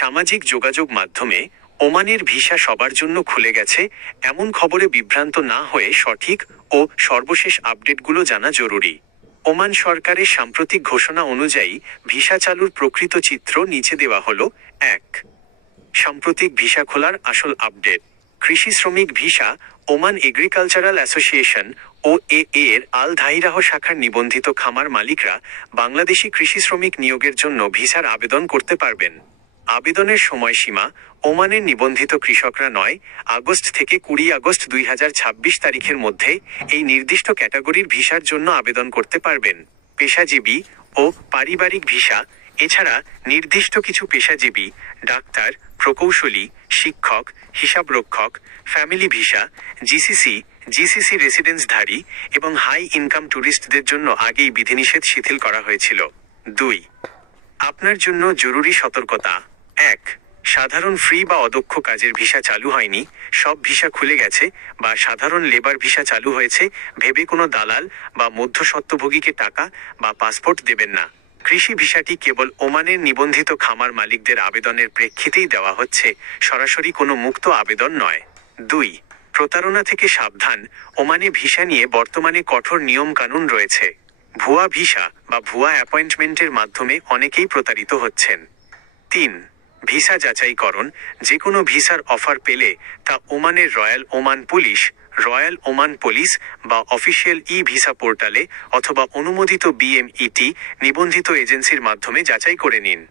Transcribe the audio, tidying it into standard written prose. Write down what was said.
সামাজিক যোগাযোগ মাধ্যমে ওমানের ভিসা সবার জন্য খুলে গেছে এমন খবরে বিভ্রান্ত না হয়ে সঠিক ও সর্বশেষ আপডেটগুলো জানা জরুরি। ওমান সরকারের সাম্প্রতিক ঘোষণা অনুযায়ী ভিসা চালুর প্রকৃত চিত্র নিচে দেওয়া হলো। 1. সাম্প্রতিক ভিসা খোলার আসল আপডেট। কৃষি শ্রমিক ভিসা। ওমান এগ্রিকালচারাল অ্যাসোসিয়েশন ও এর আল ধাইরাহ শাখার নিবন্ধিত খামার মালিকরা বাংলাদেশি কৃষি শ্রমিক নিয়োগের জন্য ভিসার আবেদন করতে পারবেন। আবেদনের সময়সীমা: ওমানের নিবন্ধিত কৃষকরা 9 আগস্ট থেকে 20 আগস্ট 2026 তারিখের মধ্যে এই নির্দিষ্ট ক্যাটাগরির ভিসার জন্য আবেদন করতে পারবেন। পেশাজীবী ও পারিবারিক ভিসা। এছাড়া নির্দিষ্ট কিছু পেশাজীবী, ডাক্তার, প্রকৌশলী, শিক্ষক, হিসাবরক্ষক, ফ্যামিলি ভিসা, জিসিসি রেসিডেন্সধারী এবং হাই ইনকাম ট্যুরিস্টদের জন্য আগেই বিধিনিষেধ শিথিল করা হয়েছিল। 2. আপনার জন্য জরুরি সতর্কতা। 1. সাধারণ ফ্রি বা অদক্ষ কাজের ভিসা চালু হয়নি, সব ভিসা খুলে গেছে, বা সাধারণ লেবার ভিসা চালু হয়েছে ভেবে কোনো দালাল বা মধ্যস্বত্বভোগীকে টাকা বা পাসপোর্ট দেবেন না। কৃষি ভিসাটি কেবল ওমানের নিবন্ধিত খামার মালিকদের আবেদনের প্রেক্ষিতেই দেওয়া হচ্ছে, সরাসরি কোনো মুক্ত আবেদন নয়। 2. প্রতারণা থেকে সাবধান। ওমানে ভিসা নিয়ে বর্তমানে কঠোর নিয়ম কানুন রয়েছে। ভুয়া ভিসা বা ভুয়া অ্যাপয়েন্টমেন্টের মাধ্যমে অনেকেই প্রতারিত হচ্ছেন। 3. ভিসা যাচাইকরণ। যে কোনো ভিসার অফার পেলে তা ওমানের রয়্যাল ওমান পুলিশ বা অফিসিয়াল ভিসা পোর্টালে অথবা অনুমোদিত BMET নিবন্ধিত এজেন্সির মাধ্যমে যাচাই করে নিন।